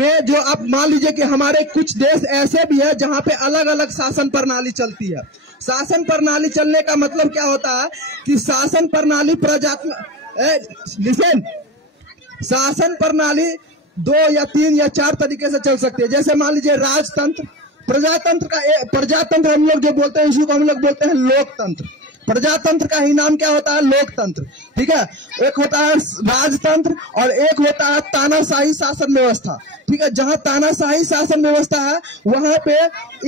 में जो आप मान लीजिए कि हमारे कुछ देश ऐसे भी है जहां पे अलग अलग शासन प्रणाली चलती है। शासन प्रणाली चलने का मतलब क्या होता है कि शासन प्रणाली शासन प्रणाली 2 या 3 या 4 तरीके से चल सकती है। जैसे मान लीजिए राजतंत्र, प्रजातंत्र हम लोग जो बोलते हैं इसी को हम लोग बोलते हैं लोकतंत्र। प्रजातंत्र का ही नाम क्या होता है? लोकतंत्र। ठीक है, एक होता है राजतंत्र और एक होता है तानाशाही शासन व्यवस्था। ठीक है, जहां तानाशाही शासन व्यवस्था है वहां पे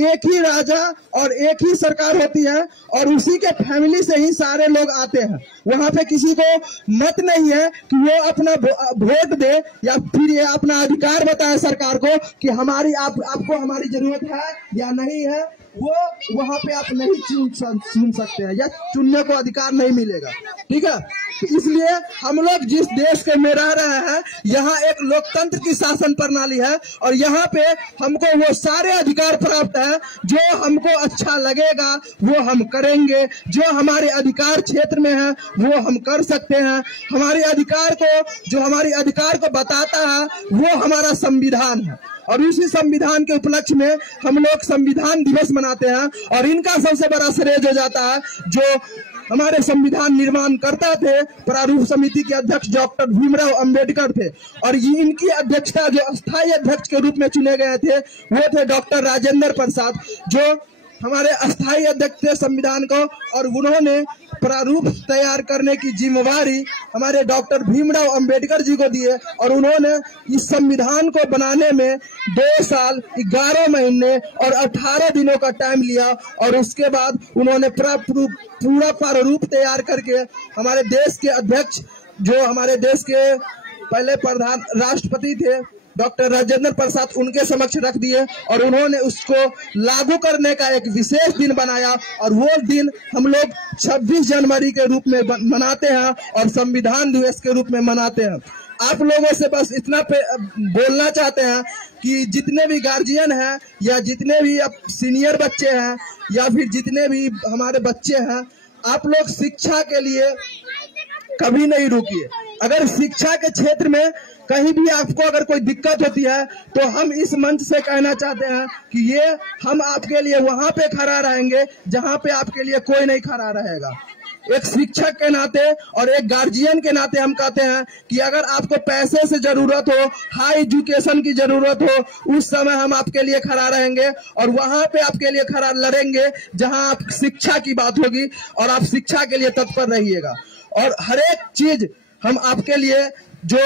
एक ही राजा और एक ही सरकार होती है और उसी के फैमिली से ही सारे लोग आते हैं। वहां पे किसी को मत नहीं है कि वो अपना वोट दे या फिर ये अपना अधिकार बताए सरकार को कि आपको हमारी जरूरत है या नहीं है। वो वहां पे आप नहीं चुन सकते हैं या चुनने को अधिकार नहीं मिलेगा। ठीक है, इसलिए हम लोग जिस देश के में रह रहे हैं यहाँ एक लोकतंत्र की शासन प्रणाली है और यहाँ पे हमको वो सारे अधिकार प्राप्त है जो हमको अच्छा लगेगा वो हम करेंगे। जो हमारे अधिकार क्षेत्र में है वो हम कर सकते हैं। हमारे अधिकार को बताता है वो हमारा संविधान है और उसी संविधान के उपलक्ष्य में हम लोग संविधान दिवस मनाते हैं। और इनका सबसे बड़ा श्रेय हो जाता है जो हमारे संविधान निर्माण करता थे, प्रारूप समिति के अध्यक्ष डॉक्टर भीमराव अंबेडकर थे और इनकी अध्यक्षता जो अस्थायी अध्यक्ष के रूप में चुने गए थे वो थे डॉक्टर राजेंद्र प्रसाद, जो हमारे अस्थायी अध्यक्ष थे संविधान को। और उन्होंने प्रारूप तैयार करने की जिम्मेवारी हमारे डॉक्टर भीमराव अंबेडकर जी को दिए और उन्होंने इस संविधान को बनाने में 2 साल 11 महीने और 18 दिनों का टाइम लिया और उसके बाद उन्होंने पूरा प्रारूप तैयार करके हमारे देश के अध्यक्ष जो हमारे देश के पहले प्रधान राष्ट्रपति थे डॉक्टर राजेंद्र प्रसाद उनके समक्ष रख दिए और उन्होंने उसको लागू करने का एक विशेष दिन बनाया और वो दिन हम लोग 26 जनवरी के रूप में मनाते हैं और संविधान दिवस के रूप में मनाते हैं। आप लोगों से बस इतना बोलना चाहते हैं कि जितने भी गार्जियन हैं या जितने भी सीनियर बच्चे हैं या फिर जितने भी हमारे बच्चे हैं, आप लोग शिक्षा के लिए कभी नहीं रुकिए। अगर शिक्षा के क्षेत्र में कहीं भी आपको अगर कोई दिक्कत होती है तो हम इस मंच से कहना चाहते हैं कि ये हम आपके लिए वहां पे खड़ा रहेंगे जहां पे आपके लिए कोई नहीं खड़ा रहेगा। एक शिक्षक के नाते और एक गार्जियन के नाते हम कहते हैं कि अगर आपको पैसे से जरूरत हो, हाई एजुकेशन की जरूरत हो, उस समय हम आपके लिए खड़ा रहेंगे और वहां पे आपके लिए खड़ा लड़ेंगे जहां आप शिक्षा की बात होगी और आप शिक्षा के लिए तत्पर रहिएगा। और हर एक चीज हम आपके लिए जो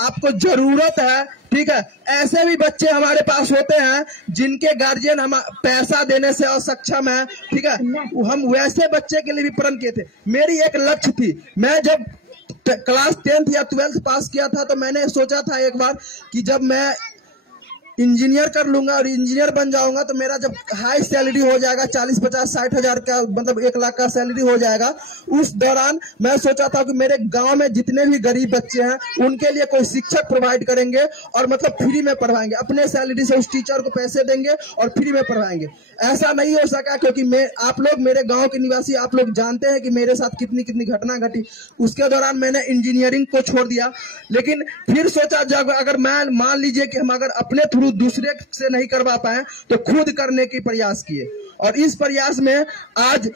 आपको जरूरत है, ठीक है, ऐसे भी बच्चे हमारे पास होते हैं जिनके गार्जियन हम पैसा देने से असक्षम है। ठीक है, हम वैसे बच्चे के लिए भी प्रण किए थे। मेरी एक लक्ष्य थी, मैं जब क्लास 10th या 12th पास किया था तो मैंने सोचा था एक बार कि जब मैं इंजीनियर कर लूंगा और इंजीनियर बन जाऊंगा तो मेरा जब हाई सैलरी हो जाएगा 40-50-60 हजार का, मतलब 1 लाख का सैलरी हो जाएगा, उस दौरान मैं सोचा था कि मेरे गांव में जितने भी गरीब बच्चे हैं उनके लिए कोई शिक्षक प्रोवाइड करेंगे और मतलब फ्री में पढ़वाएंगे, अपने सैलरी से उस टीचर को पैसे देंगे और फ्री में पढ़वाएंगे। ऐसा नहीं हो सका क्योंकि आप लोग मेरे गाँव के निवासी आप लोग जानते हैं कि मेरे साथ कितनी कितनी घटना घटी। उसके दौरान मैंने इंजीनियरिंग को छोड़ दिया, लेकिन फिर सोचा जब अगर मैं मान लीजिए कि हम अगर अपने थ्रू दूसरे से नहीं करवा पाए तो खुद करने की प्रयास किए और इस प्रयास में आज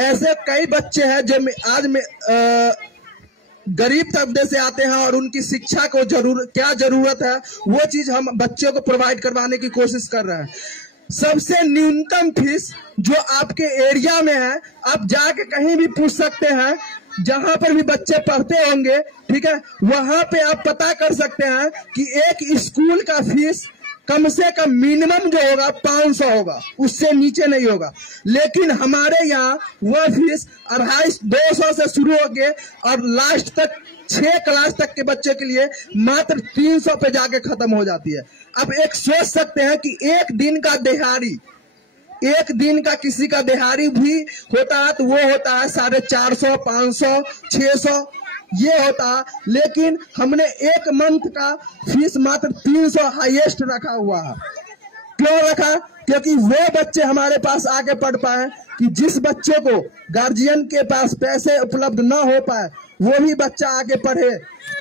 ऐसे कई बच्चे हैं जो आज में गरीब तबके से आते हैं और उनकी शिक्षा को क्या जरूरत है वो चीज हम बच्चों को प्रोवाइड करवाने की कोशिश कर रहे हैं। सबसे न्यूनतम फीस जो आपके एरिया में है आप जाके कहीं भी पूछ सकते हैं, जहां पर भी बच्चे पढ़ते होंगे, ठीक है, वहां पे आप पता कर सकते हैं कि एक स्कूल का फीस कम से कम मिनिमम जो होगा 500 होगा, उससे नीचे नहीं होगा। लेकिन हमारे यहाँ वह फीस 250 से शुरू होके और लास्ट तक 6 क्लास तक के बच्चे के लिए मात्र 300 पे जाके खत्म हो जाती है। अब एक सोच सकते हैं कि एक दिन का किसी का दिहाड़ी भी होता है तो वो होता है 450, 500, 600 ये होता, लेकिन हमने एक मंथ का फीस मात्र 300 हाईएस्ट रखा हुआ है। क्यों रखा? क्योंकि वो बच्चे हमारे पास आके पढ़ पाए कि जिस बच्चे को गार्जियन के पास पैसे उपलब्ध न हो पाए वो ही बच्चा आके पढ़े।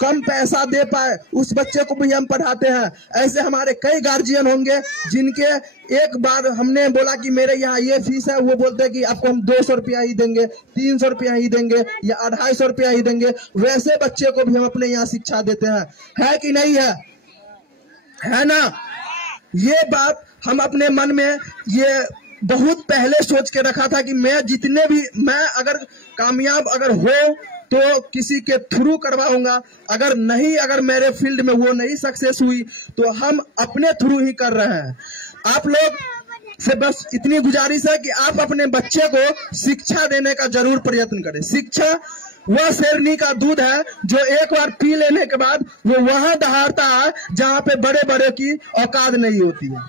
कम पैसा दे पाए उस बच्चे को भी हम पढ़ाते हैं। ऐसे हमारे कई गार्जियन होंगे जिनके एक बार हमने बोला कि मेरे यहाँ ये फीस है, वो बोलते हैं कि आपको हम 200 रुपया ही देंगे, 300 रुपया ही देंगे या 250 रुपया ही देंगे। वैसे बच्चे को भी हम अपने यहाँ शिक्षा देते हैं, है कि नहीं है ना? ये बात हम अपने मन में ये बहुत पहले सोच के रखा था कि मैं अगर कामयाब अगर हो तो किसी के थ्रू करवाऊंगा, अगर मेरे फील्ड में वो नहीं सक्सेस हुई तो हम अपने थ्रू ही कर रहे हैं। आप लोग से बस इतनी गुजारिश है कि आप अपने बच्चे को शिक्षा देने का जरूर प्रयत्न करें। शिक्षा वह शेरनी का दूध है जो एक बार पी लेने के बाद वो वहां दहाड़ता है जहां पे बड़े बड़े की औकात नहीं होती है।